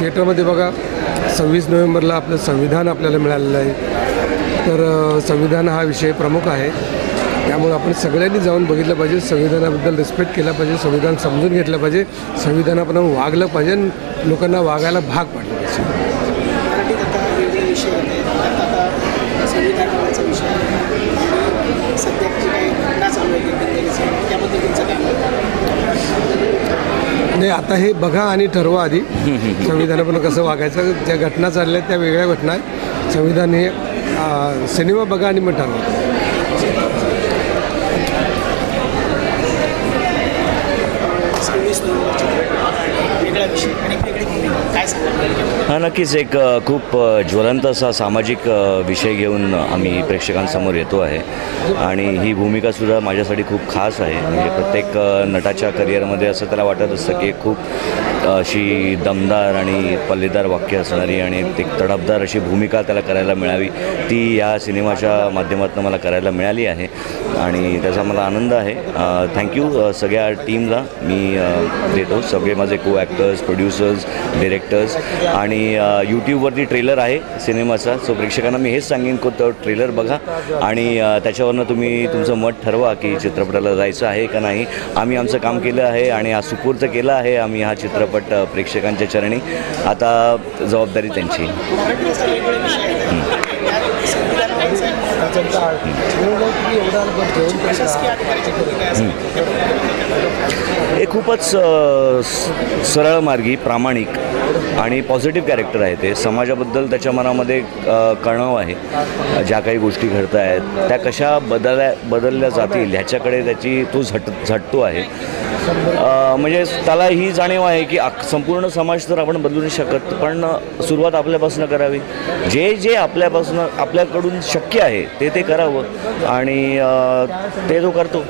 थिएटरमध्ये बघा 26 नोव्हेंबरला आपलं संविधान आपल्याला मिळालेलं आहे. तर संविधान हा विषय प्रमुख आहे, त्यामुळे आपण सगळ्यांनी जाऊन बघितलं पाहिजे, संविधानाबद्दल रिस्पेक्ट केला पाहिजे, संविधान समजून घेतलं पाहिजे, संविधानाप्रमाणे वागलं पाहिजे, लोकांना वागायला भाग पाडलं पाहिजे. नाही, आता हे बघा आणि ठरवा आधी संविधानाप्रमाणे कसं वागायचं. ज्या घटना चालल्या त्या वेगळ्या घटना आहेत. संविधान हे सिनेमा बघा आणि मग ठरवा. हा नक्कीच एक खूप ज्वलंत असा सामाजिक विषय घेऊन आम्ही प्रेक्षकांसमोर येतो आहे आणि ही भूमिकासुद्धा माझ्यासाठी खूप खास आहे. म्हणजे प्रत्येक नटाच्या करिअरमध्ये असं त्याला वाटत असतं की खूप अशी दमदार आणि पल्लेदार वाक्य असणारी आणि एक तडफदार अशी भूमिका त्याला करायला मिळावी, ती या सिनेमाच्या माध्यमातून मला करायला मिळाली आहे आणि त्याचा मला आनंद आहे. थँक्यू सगळ्या टीमला मी देतो, सगळे माझे को ॲक्टर्स, प्रोड्युसर्स, डिरेक्टर्स आणि यूट्यूबवरती ट्रेलर आहे सिनेमाचा. सो प्रेक्षकांना मी हेच सांगेन की तो ट्रेलर बघा आणि त्याच्यावरनं तुम्ही तुमचं मत ठरवा की चित्रपटाला जायचं आहे का नाही. आम्ही आमचं काम केलं आहे आणि हा सुपूर्द केला आहे आम्ही हा चित्रपट प्रेक्षकांच्या चरणी. आता जबाबदारी त्यांची. हे खूपच सरळ मार्गी, प्रामाणिक आणि पॉझिटिव्ह कॅरेक्टर आहे. ते समाजाबद्दल त्याच्या मनामध्ये कळणं आहे. ज्या काही गोष्टी घडत आहेत त्या कशा बदलल्या जातील ह्याच्याकडे तो झटतो आहे. म्हणजे त्याला ही जाणीव आहे की संपूर्ण समाज तर आपण बदलू नाही शकत, पण सुरुवात आपल्यापासून करावी. जे आपल्याकडून शक्य आहे ते करावं आणि ते तो करतो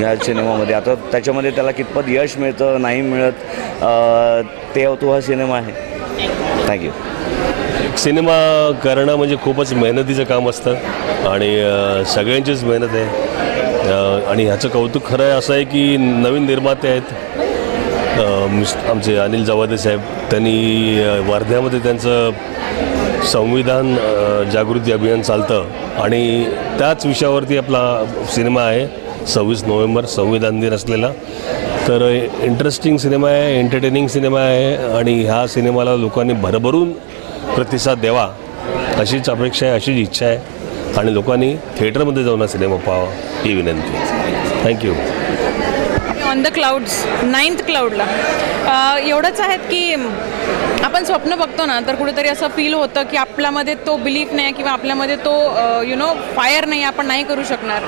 या सिनेमामध्ये. आता त्याच्यामध्ये त्याला कितपत यश मिळतं नाही मिळत तो हा सिनेमा आहे. थँक्यू. सिनेमा करणं म्हणजे खूपच मेहनतीचं काम असतं आणि सगळ्यांचीच मेहनत आहे आणि ह्याचं कौतुक खरं आहे असं आहे की नवीन निर्माते आहेत आमचे अनिल जवादे साहेब. त्यांनी वर्ध्यामध्ये त्यांचं संविधान जागृती अभियान चालतं आणि त्याच विषयावरती आपला सिनेमा आहे 26 नोव्हेंबर संविधान दिन असलेला. तर इंटरेस्टिंग सिनेमा आहे, एंटरटेनिंग सिनेमा आहे आणि ह्या सिनेमाला लोकांनी भरभरून प्रतिसाद द्यावा अशीच अपेक्षा आहे, अशीच इच्छा आहे आणि लोकांनी थिएटरमध्ये जाऊन हा सिनेमा पाहावा ही विनंती. Thank you. On the clouds 9th क्लाउडला एवढंच आहेत की आपण स्वप्न बघतो ना तर कुठेतरी असं फील होतं की आपल्यामध्ये तो बिलीफ नाही किंवा आपल्यामध्ये तो फायर नाही, आपण नाही करू शकणार.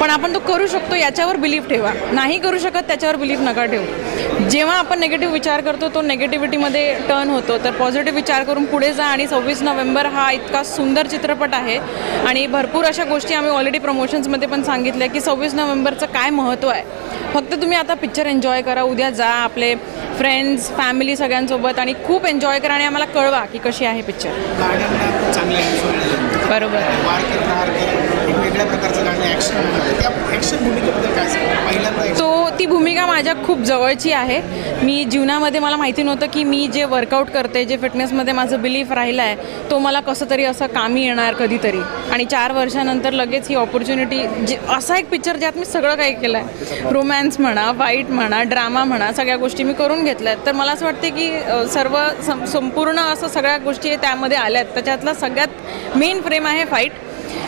पण आपण तो करू शकतो याच्यावर बिलीफ ठेवा, नाही करू शकत त्याच्यावर बिलीफ नका ठेवू. जेव्हा आपण नेगेटिव्ह विचार करतो तो नेगेटिव्हिटीमध्ये टर्न होतो. तर पॉझिटिव्ह विचार करून पुढे जा आणि 26 नोव्हेंबर हा इतका सुंदर चित्रपट आहे आणि भरपूर अशा गोष्टी आम्ही ऑलरेडी प्रमोशन्समध्ये पण सांगितल्या की 26 नोव्हेंबरचं काय महत्त्व आहे. फक्त तुम्ही आता पिक्चर एन्जॉय करा, उद्या जा आपले फ्रेंड्स फॅमिली सगळ्यांसोबत आणि खूप एन्जॉय करा आणि आम्हाला कळवा की कशी आहे पिक्चर. बरोबर. ती भूमिका माझ्या खूप जवळची आहे. मी जीवनामध्ये मला माहिती नव्हतं की मी जे वर्कआउट करते, जे फिटनेसमध्ये माझं बिलीफ राहिलं आहे तो मला कसं तरी असं कामी येणार कधीतरी. आणि 4 वर्षानंतर लगेच ही ऑपॉर्च्युनिटी, असा एक पिक्चर ज्यात मी सगळं काही केलं आहे, रोमॅन्स म्हणा, फाईट म्हणा, ड्रामा म्हणा, सगळ्या गोष्टी मी करून घेतल्या आहेत. तर मला असं वाटते की संपूर्ण असं सगळ्या गोष्टी त्यामध्ये आल्या आहेत. त्याच्यातला सगळ्यात मेन फ्रेम आहे फाईट.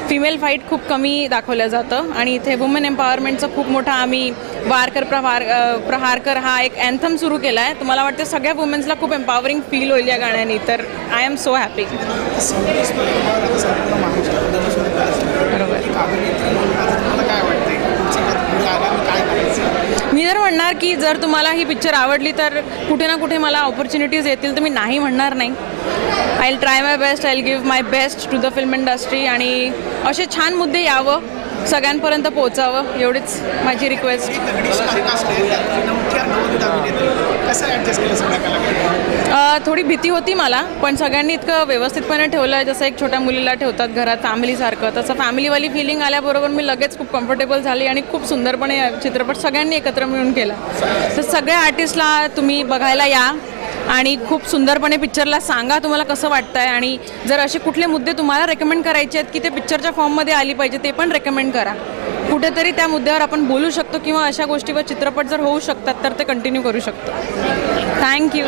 फिमेल फाईट खूप कमी दाखवलं जातं आणि इथे वुमेन एम्पॉवरमेंटचं खूप मोठा आम्ही वारकर प्रहारकर हा एक अँथम सुरू केला आहे. तर मला वाटतं सगळ्या वुमेन्सला खूप एम्पॉवरिंग फील होईल या गाण्याने. तर आय एम सो हॅपी. मी तर म्हणणार की जर तुम्हाला ही पिक्चर आवडली तर कुठे ना कुठे मला ऑपॉर्च्युनिटीज येतील तर मी नाही म्हणणार नाही. I will try my best, I will give my best to the film industry आणि असे छान मुद्दे यावं, सगळ्यांपर्यंत पोहोचावं एवढीच माझी रिक्वेस्ट. थोडी भीती होती मला, पण सगळ्यांनी इतकं व्यवस्थितपणे ठेवलं आहे जसं एक छोट्या मुलीला ठेवतात घरात फॅमिलीसारखं, तसं फॅमिलीवाली फिलिंग आल्याबरोबर मी लगेच खूप कम्फर्टेबल झाली आणि खूप सुंदरपणे चित्रपट सगळ्यांनी एकत्र मिळून केला. तर सगळ्या आर्टिस्टला तुम्ही बघायला या आणि खूप सुंदरपणे पिक्चरला सांगा तुम्हाला कसं वाटतं आहे, आणि जर असे कुठले मुद्दे तुम्हाला रेकमेंड करायचे आहेत की ते पिक्चरच्या फॉर्ममध्ये आली पाहिजे ते पण रेकमेंड करा. कुठेतरी त्या मुद्द्यावर आपण बोलू शकतो किंवा अशा गोष्टीवर चित्रपट जर होऊ शकतात तर ते कंटिन्यू करू शकतो. थँक्यू.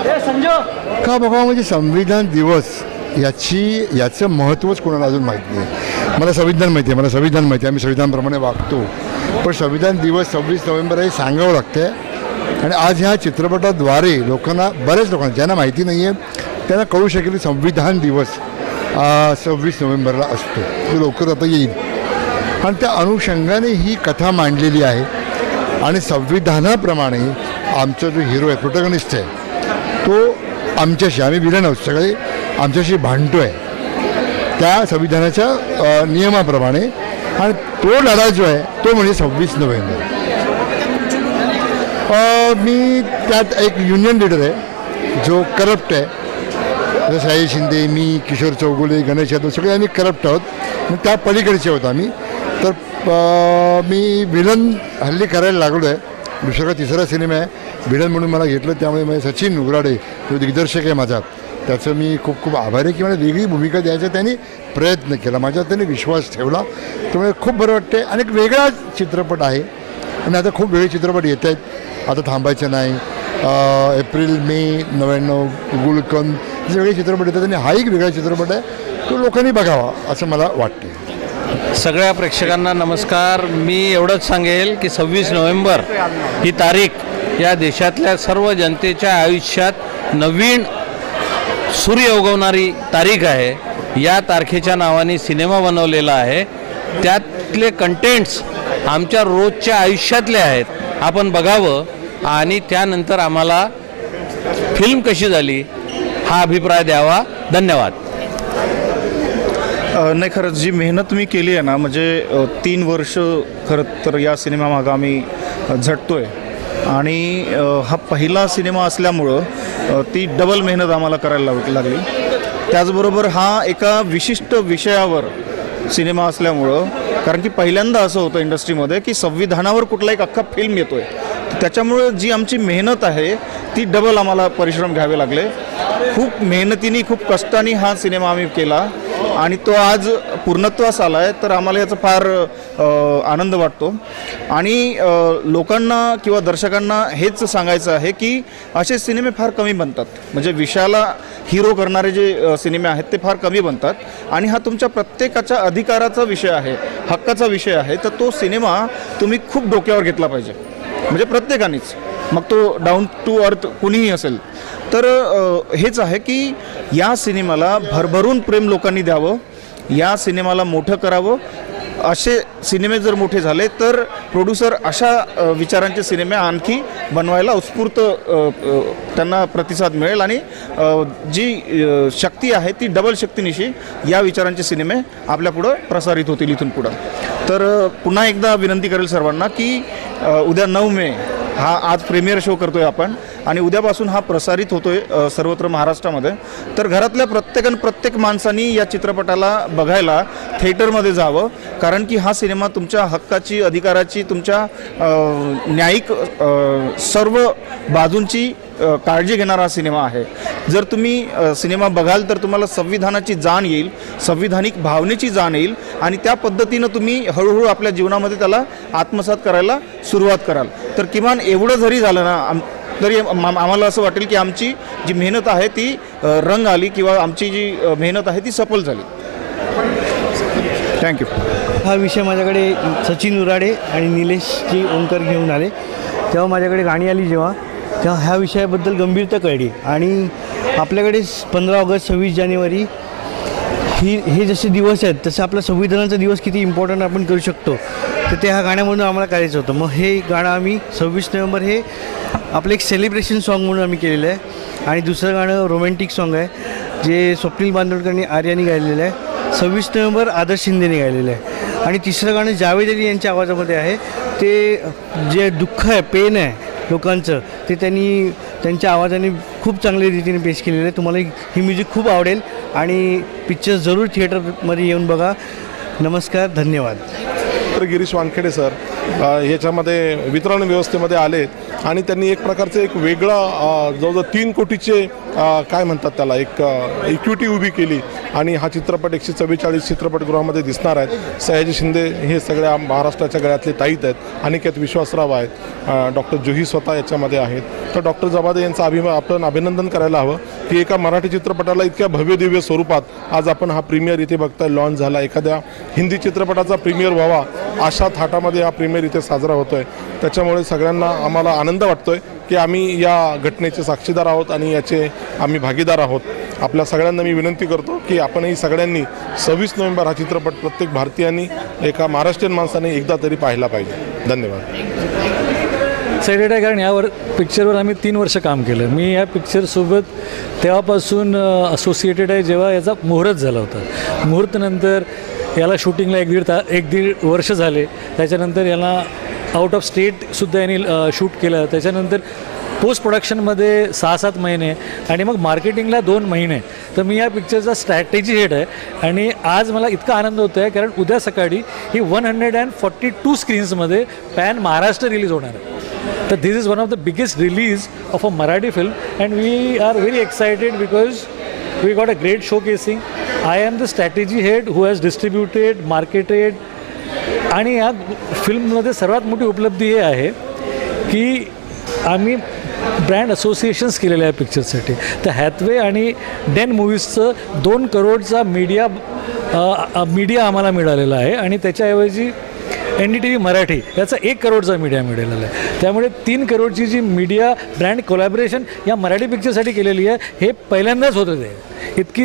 का बघा, म्हणजे संविधान दिवस याचं महत्त्वच कोणाला अजून माहीत नाही. मला संविधान माहिती आहे, आम्ही संविधानाप्रमाणे वागतो, पण संविधान दिवस 26 नोव्हेंबर हे सांगावं लागतं आहे. आणि आज ह्या चित्रपटाद्वारे लोकांना, बऱ्याच लोकांना ज्यांना माहिती नाही आहे त्यांना कळू शकेल की संविधान दिवस 26 नोव्हेंबरला असतो. तो लवकर आता येईल आणि त्या अनुषंगाने ही कथा मांडलेली आहे. आणि संविधानाप्रमाणे आमचा जो हिरो आहे, प्रोटॅगनिस्ट आहे, तो आमच्याशी, आम्ही विलन आहोत सगळे, आमच्याशी भांडतो आहे त्या संविधानाच्या नियमाप्रमाणे. आणि तो लढा जो आहे तो म्हणजे 26 नोव्हेंबर. मी त्यात एक युनियन लीडर आहे जो करप्ट आहे. जसं साई शिंदे, मी, किशोर चौगुले, गणेश यादव सगळे आम्ही करप्ट आहोत. मग त्या पलीकडचे आहोत आम्ही. तर मी विलन हल्ली करायला लागलो आहे. दुसरा का तिसरा सिनेमा आहे विलन म्हणून मला घेतलं. त्यामुळे सचिन उगराडे जो दिग्दर्शक आहे माझा, त्याचं मी खूप खूप आभारी आहे की मला वेगळी भूमिका द्यायचा त्यांनी प्रयत्न केला, माझ्यात त्यांनी विश्वास ठेवला. त्यामुळे खूप बरं वाटते. आणि एक वेगळा चित्रपट आहे आणि आता खूप वेगळे चित्रपट येत आहेत. आता थांबायचं नाही, एप्रिल, मे, 99, गुलकंद हे वेगळे चित्रपट येतात आणि हा एक वेगळा चित्रपट आहे, तो लोकांनी बघावा असं मला वाटते. सगळ्या प्रेक्षकांना नमस्कार. मी एवढंच सांगेल की 26 नोव्हेंबर ही तारीख या देशातल्या सर्व जनतेच्या आयुष्यात नवीन सूर्य उगवणारी तारीख आहे. या तारखेच्या नावाने सिनेमा बनवलेला आहे. त्यातले कंटेंट्स आमच्या रोजच्या आयुष्यातले आहेत. आपण बघावं आणि त्यानंतर आम्हाला फिल्म कशी झाली हा अभिप्राय द्यावा. धन्यवाद. नाही, खरंच जी मेहनत मी केली आहे ना, म्हणजे 3 वर्ष खरं तर या सिनेमामागं आम्ही झटतोय. आणि हा पहिला सिनेमा असल्यामुळं ती डबल मेहनत आम्हाला करायला लागली. त्याचबरोबर हा एका विशिष्ट विषयावर सिनेमा असल्यामुळं, कारण की पहिल्यांदा असं होतं इंडस्ट्रीमध्ये की संविधानावर कुठला एक अख्खा फिल्म येतो आहे. त्याच्यामुळं जी आमची मेहनत आहे ती डबल आम्हाला परिश्रम घ्यावे लागले. खूप मेहनतीने, खूप कष्टाने हा सिनेमा आम्ही केला आणि तो आज पूर्णत्वास आला आहे. तर आम्हाला याचा फार आनंद वाटतो. आणि लोकांना किंवा दर्शकांना हेच सांगायचं आहे की असे सिनेमे फार कमी बनतात. म्हणजे विषयाला हिरो करणारे जे सिनेमे आहेत ते फार कमी बनतात. आणि हा तुमच्या प्रत्येकाच्या अधिकाराचा विषय आहे, हक्काचा विषय आहे. तर तो सिनेमा तुम्ही खूप डोक्यावर घेतला पाहिजे, म्हणजे प्रत्येकानेच, मग तो डाऊन टू अर्थ कुणीही असेल. तर हेच आहे की या सिनेमाला भरभरून प्रेम लोकांनी द्यावं, या सिनेमाला मोठं करावं. असे सिनेमे जर मोठे झाले तर प्रोड्युसर अशा विचारांचे सिनेमे आणखी बनवायला उत्स्फूर्त त्यांना प्रतिसाद मिळेल. आणि जी शक्ती आहे ती डबल शक्तीनिशी या विचारांचे सिनेमे आपल्यापुढं प्रसारित होतील इथून पुढं. तर पुन्हा एकदा विनंती करेल सर्वांना की उद्या 9 मे हा आज प्रीमियर शो करतोय आपण आणि उद्यापासून हा प्रसारित होतोय सर्वत्र महाराष्ट्रामध्ये. तर घरातल्या प्रत्येक माणसांनी या चित्रपटाला बघायला थिएटरमध्ये जावं, कारण की हा सिनेमा तुमच्या हक्काची, अधिकाराची, तुमच्या न्यायिक सर्व बाजूंची काळजी घेणारा सिनेमा आहे. जर तुम्ही सिनेमा बघाल तर तुम्हाला संविधानाची जाण येईल, संविधानिक भावनेची जाण येईल आणि त्या पद्धतीनं तुम्ही हळूहळू आपल्या जीवनामध्ये त्याला आत्मसात करायला सुरुवात कराल. तर किमान एवढं जरी झालं ना तरी आम्हाला असं वाटेल की आमची जी मेहनत आहे ती रंग आली किंवा आमची जी मेहनत आहे ती सफल झाली. थँक्यू. हा विषय माझ्याकडे सचिन उराडे आणि निलेशजी ओंकर घेऊन आले. तेव्हा माझ्याकडे गाणी आली तेव्हा ह्या विषयाबद्दल गंभीरता कळली. आणि आपल्याकडे 15 ऑगस्ट, 26 जानेवारी हे जसे दिवस आहेत तसं आपला संविधानाचा दिवस किती इम्पॉर्टंट आपण करू शकतो, तर ते ह्या गाण्यामधून आम्हाला करायचं होतं. मग हे गाणं आम्ही 26 नोव्हेंबर हे आपलं एक सेलिब्रेशन सॉन्ग म्हणून आम्ही केलेलं आहे. आणि दुसरं गाणं रोमॅन्टिक सॉन्ग आहे जे स्वप्नील बांदोडकरनी आर्यानी गायलेलं आहे. 26 नोव्हेंबर आदर्श शिंदेने गायलेलं आहे. आणि तिसरं गाणं जावेद अली यांच्या आवाजामध्ये आहे. ते जे दुःख आहे, पेन आहे लोकांचं, ते त्यांनी त्यांच्या आवाजाने खूप चांगल्या रीतीने पेश केलेलं आहे. तुम्हाला ही म्युझिक खूप आवडेल आणि पिक्चर जरूर थिएटरमध्ये येऊन बघा. नमस्कार, धन्यवाद. गिरीश वानखेडे सर. ह्याच्यामध्ये वितरण व्यवस्थेमध्ये आले आणि त्यांनी एक प्रकारचं एक वेगळा जवळजवळ 3 कोटीचे काय म्हणतात त्याला एक इक्विटी उभी केली आणि हा चित्रपट 144 चित्रपटगृहामध्ये दिसणार आहेत. सयाजी शिंदे हे सगळ्या महाराष्ट्राच्या गळ्यातले ताईत आहेत, अनिकेत विश्वासराव आहेत, डॉक्टर जुही स्वतः याच्यामध्ये आहेत. तर डॉक्टर जबादे यांचं आपण अभिनंदन करायला हवं की एका मराठी चित्रपटाला इतक्या भव्य दिव्य स्वरूपात आज आपण हा प्रीमियर इथे बघताय लॉन्च झाला. एखाद्या हिंदी चित्रपटाचा प्रीमियर व्हावा अशा थाटामध्ये हा प्रीमियर इथे साजरा होतोय. त्याच्यामुळे सगळ्यांना आम्हाला आनंद वाटतोय की आम्ही या घटनेचे साक्षीदार आहोत आणि याचे आम्ही भागीदार आहोत. आपल्या सगळ्यांना मी विनंती करतो की आपणही सगळ्यांनी 26 नोव्हेंबर हा चित्रपट प्रत्येक भारतीयांनी एका महाराष्ट्रीयन माणसाने एकदा तरी पाहायला पाहिजे. धन्यवाद. एक्सायटेड आहे कारण यावर पिक्चरवर आम्ही 3 वर्ष काम केलं. मी या पिक्चरसोबत तेव्हापासून असोसिएटेड आहे जेव्हा याचा मुहूर्त झाला होता. मुहूर्तनंतर याला शूटिंगला एक दीड वर्ष झाले. त्याच्यानंतर याला आउट ऑफ स्टेटसुद्धा यांनी शूट केलं. त्याच्यानंतर पोस्ट प्रोडक्शनमध्ये 6-7 महिने आणि मग मार्केटिंगला 2 महिने. तर मी या पिक्चरचा स्ट्रॅटेजी हेड आहे आणि आज मला इतका आनंद होतो आहे कारण उद्या सकाळी ही 142 स्क्रीन्समध्ये पॅन महाराष्ट्र रिलीज होणार आहे. तर this is one of the biggest release of a Marathi film and we are very excited because we got a great showcasing. I am the strategy head who has distributed marketed आणि या फिल्ममध्ये सर्वात मोठी उपलब्धी हे आहे की आम्ही ब्रँड असोसिएशन्स केलेले आहे पिक्चरसाठी. तर हॅथवे आणि डेन मूव्हीजचं 2 करोडचा मीडिया आम्हाला मिळालेला आहे आणि त्याच्याऐवजी NDTV मराठी याचा 1 करोडचा मीडिया मिळालेला आहे. त्यामुळे 3 करोडची जी मीडिया ब्रँड कोलॅबरेशन या मराठी पिक्चरसाठी केलेली आहे हे पहिल्यांदाच होतं. ते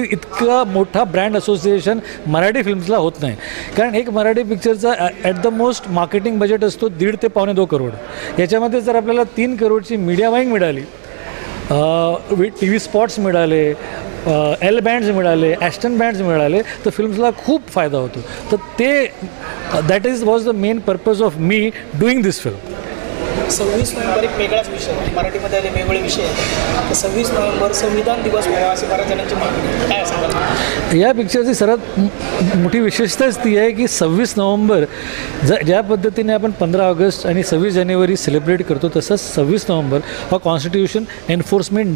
इतका मोठा ब्रँड असोसिएशन मराठी फिल्म्सला होत नाही. कारण एक मराठी पिक्चरचा at the most marketing budget असतो 1.5 ते $2.25 करोड. याच्यामध्ये जर आपल्याला 3 करोडची मीडिया बाईंग मिळाली, TV स्पॉट्स मिळाले, L बँड्स मिळाले, ॲस्टन बँड्स मिळाले तर फिल्म्सला खूप फायदा होतो. तर ते that was the main purpose of me doing this film. 26 November एक वेगळाच विषय मराठीमध्ये आले वेगवेगळे विषय आहेत. 26 नोव्हेंबर संविधान दिवस व्हावा अशी बऱ्याच जणांची मागणी. काय सांगाल? या पिक्चरची सर्वात मोठी विशेषताच ती आहे की 26 नोव्हेंबर ज्या पद्धतीने आपण 15 ऑगस्ट आणि 26 जानेवारी सेलिब्रेट करतो तसंच 26 नोव्हेंबर हा कॉन्स्टिट्यूशन एन्फोर्समेंट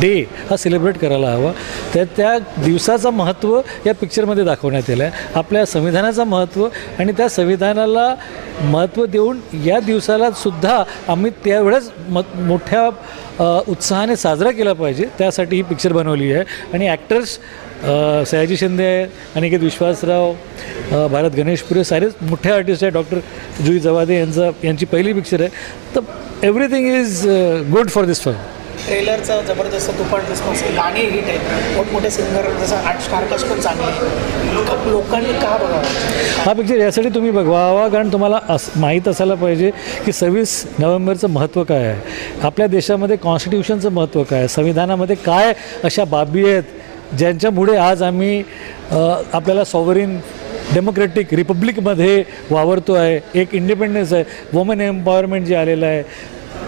डे हा सेलिब्रेट करायला हवा. त्या दिवसाचं महत्त्व या पिक्चरमध्ये दाखवण्यात आलं आहे. आपल्या संविधानाचं महत्त्व आणि त्या संविधानाला महत्त्व देऊन या दिवसाला सुद्धा आम्ही त्यावेळेस मोठ्या उत्साहाने साजरा केला पाहिजे त्यासाठी ही पिक्चर बनवली आहे. आणि ॲक्टर्स सयाजी शिंदे आहे, अनिकेत विश्वासराव, भारत गणेशपुरे सारेच मोठे आर्टिस्ट आहे. डॉक्टर जुही जबादे यांची पहिली पिक्चर आहे. तर everything is good for this film. ट्रेलरचा जबरदस्त तुफान रिस्पॉन्स, गाणे हिट आहेत, मोठमोठे सिंगर जसं आर्ट स्टारकास्ट पण चांगले. लोकांनी का बघावा हा पिक्चर? यासाठी तुम्ही बघावा कारण तुम्हाला माहीत असायला पाहिजे की 26 नोव्हेंबरचं महत्त्व काय आहे, आपल्या देशामध्ये कॉन्स्टिट्यूशनचं महत्त्व काय आहे, संविधानामध्ये काय अशा बाबी आहेत ज्यांच्यामुळे आज आम्ही आपल्याला सॉव्हरीन डेमोक्रॅटिक रिपब्लिकमध्ये वावरतो आहे. एक इंडिपेंडन्स आहे, वुमन एम्पॉवरमेंट जे आलेलं आहे.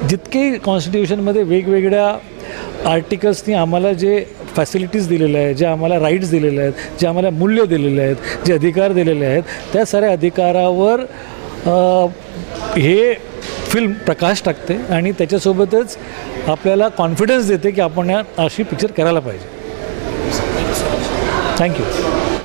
जितके कॉन्स्टिट्यूशनमध्ये वेगवेगळ्या आर्टिकल्सनी आम्हाला जे फॅसिलिटीज दिलेल्या आहेत, जे आम्हाला राईट्स दिलेले आहेत, जे आम्हाला मूल्य दिलेले आहेत, जे अधिकार दिलेले आहेत, त्या साऱ्या अधिकारावर हे फिल्म प्रकाश टाकते आणि त्याच्यासोबतच आपल्याला कॉन्फिडन्स देते की आपण अशी पिक्चर करायला पाहिजे. थँक्यू.